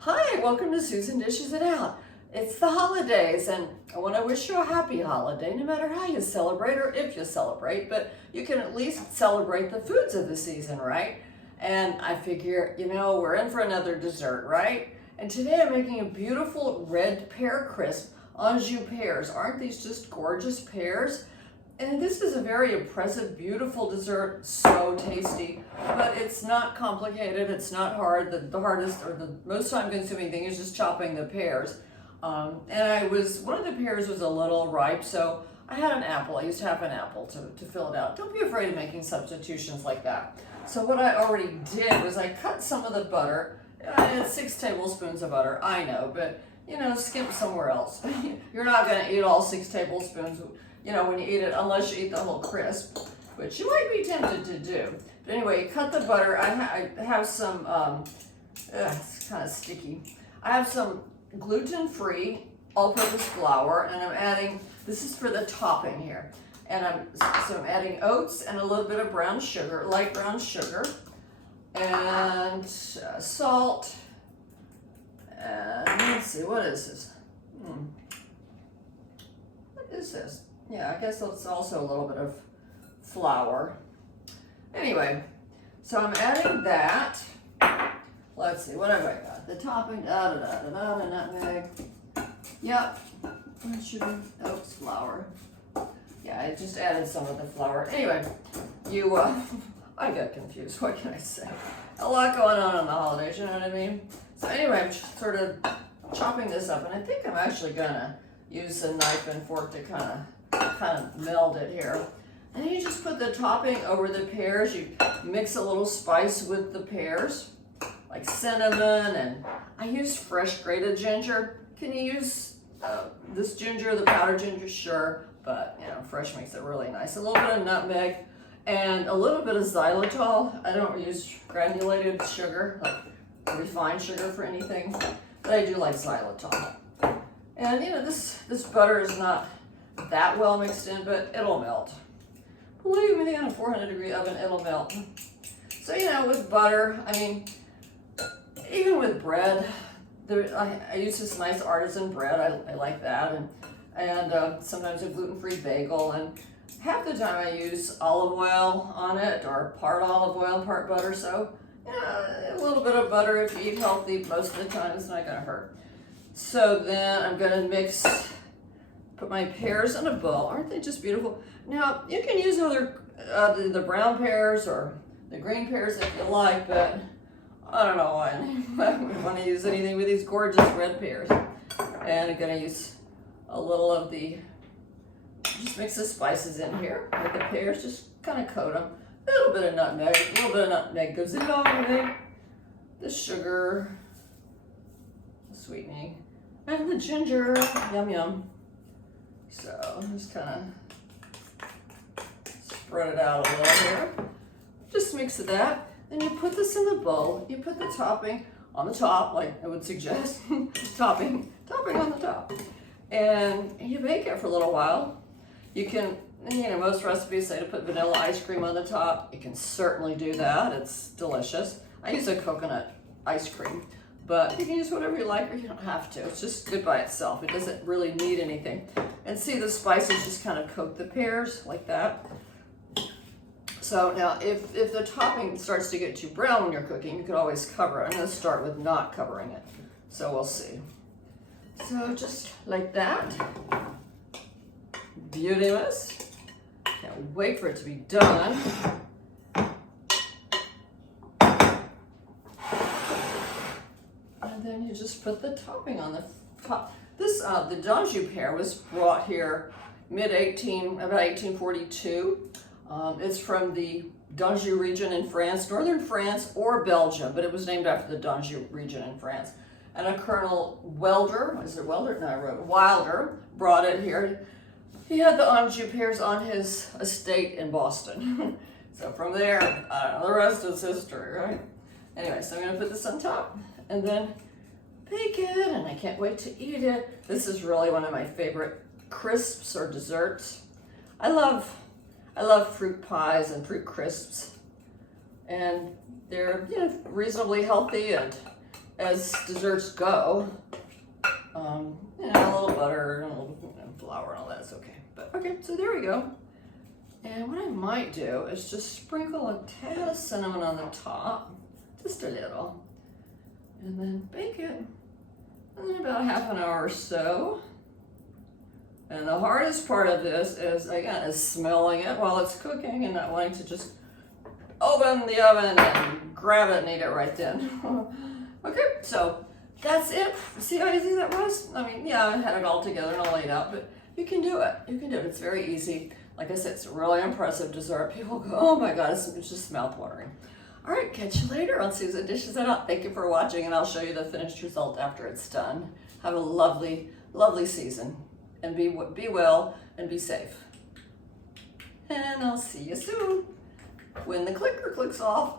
Hi, welcome to Susan Dishes It Out. It's the holidays, and I want to wish you a happy holiday, no matter how you celebrate or if you celebrate, but you can at least celebrate the foods of the season, right? And I figure, we're in for another dessert, right? And today I'm making a beautiful red pear crisp, D'Anjou pears. Aren't these just gorgeous pears? And this is a very impressive, beautiful dessert, so tasty, but it's not complicated, it's not hard. The hardest or the most time consuming thing is just chopping the pears. One of the pears was a little ripe, so I had an apple. I used half an apple to fill it out. Don't be afraid of making substitutions like that. So what I already did was I cut some of the butter. I had 6 tablespoons of butter, I know, but skimp somewhere else. You're not gonna eat all 6 tablespoons when you eat it, unless you eat the whole crisp, which you might be tempted to do. But anyway, cut the butter. I have some, it's kind of sticky. I have some gluten-free all-purpose flour, and I'm adding, this is for the topping here, and I'm adding oats and a little bit of brown sugar, light brown sugar, and salt, and let's see, what is this? What is this? Yeah, I guess it's also a little bit of flour. Anyway, so I'm adding that. Let's see, what have I got? The topping, nutmeg. Yep, it should be oats flour. Yeah, I just added some of the flour. Anyway, I got confused, what can I say? A lot going on the holidays, you know what I mean? So anyway, I'm just sort of chopping this up, and I think I'm actually gonna use a knife and fork to kind of meld it here. And then you just put the topping over the pears. You mix a little spice with the pears, like cinnamon, and I use fresh grated ginger. Can you use this ginger, the powdered ginger? Sure, but fresh makes it really nice. A little bit of nutmeg and a little bit of xylitol. I don't use granulated sugar, like refined sugar for anything, but I do like xylitol. And this butter is not that well mixed in, but it'll melt. Believe me, on a 400-degree oven, it'll melt. So with butter, even with bread, I use this nice artisan bread. I like that, and sometimes a gluten-free bagel. And half the time I use olive oil on it, or part olive oil, part butter. So a little bit of butter if you eat healthy. Most of the time, it's not going to hurt. So then I'm going to put my pears in a bowl. Aren't they just beautiful? Now, you can use the brown pears or the green pears if you like, but I don't know why I wouldn't want to use anything with these gorgeous red pears. And I'm going to use a little of just mix the spices in here with the pears, just kind of coat them. A little bit of nutmeg. A little bit of nutmeg goes a long way. The sugar, the sweetening, and the ginger. Yum, yum. So just kind of spread it out a little here. Just mix that. Then you put this in the bowl. You put the topping on the top, like I would suggest. topping on the top. And you bake it for a little while. You can, most recipes say to put vanilla ice cream on the top. You can certainly do that. It's delicious. I use a coconut ice cream, but you can use whatever you like, or you don't have to. It's just good by itself. It doesn't really need anything. And see, the spices just kind of coat the pears like that. So now, if the topping starts to get too brown when you're cooking, you could always cover it. I'm going to start with not covering it. So we'll see. So just like that. Beautiful. Can't wait for it to be done. And then you just put the topping on the top. The D'Anjou pear was brought here about 1842. It's from the D'Anjou region in France, northern France or Belgium, but it was named after the D'Anjou region in France. And a Colonel Wilder brought it here. He had the D'Anjou pears on his estate in Boston. So from there, I don't know, the rest is history, right? Anyway, so I'm gonna put this on top and then bake it, and I can't wait to eat it. This is really one of my favorite crisps or desserts. I love fruit pies and fruit crisps, and they're reasonably healthy, and as desserts go. You know, a little butter and a little flour and all that's okay. But okay, so there we go. And what I might do is just sprinkle a tad of cinnamon on the top, just a little, and then bake it. And then about half an hour or so. And the hardest part of this is, again, is smelling it while it's cooking and not wanting to just open the oven and grab it and eat it right then. Okay, so that's it. See how easy that was? I mean, yeah, I had it all together and all laid out, but you can do it. You can do it. It's very easy. Like I said, it's a really impressive dessert. People go, oh my God, it's just mouth-watering. All right, catch you later on Susan Dishes That Up. Thank you for watching, and I'll show you the finished result after it's done. Have a lovely, lovely season, and be well and be safe. And I'll see you soon when the clicker clicks off.